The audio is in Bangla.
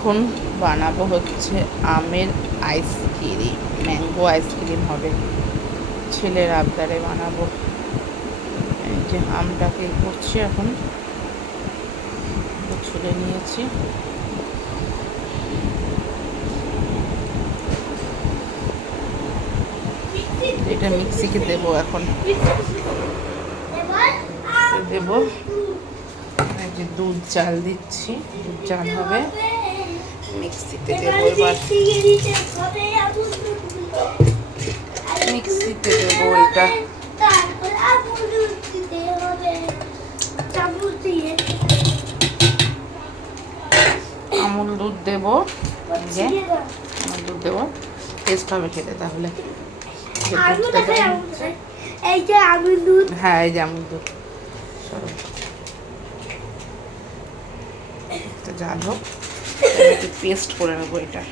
এখন বানাবো হচ্ছে আমের আইসক্রিম, ম্যাঙ্গো আইসক্রিম হবে, ছেলের আবদারে বানাবো। এই যে আমটাকে করছি, এখন ছুলে নিয়েছি। এটা মিক্সিকে দেবো, এখন দেবো। এই যে দুধ চাল দিচ্ছি, দুধ চাল হবে, মিক্সিতে দেবো। এবার মিক্সিতে দেবো এটা। আমুল দুধ দেবো, আমুল দুধ দেবো, টেস্ট হবে খেতে। তাহলে হ্যাঁ, এই যে আমুল দুধ। জাল হোক, একটু পেস্ট করে নেবো এটা।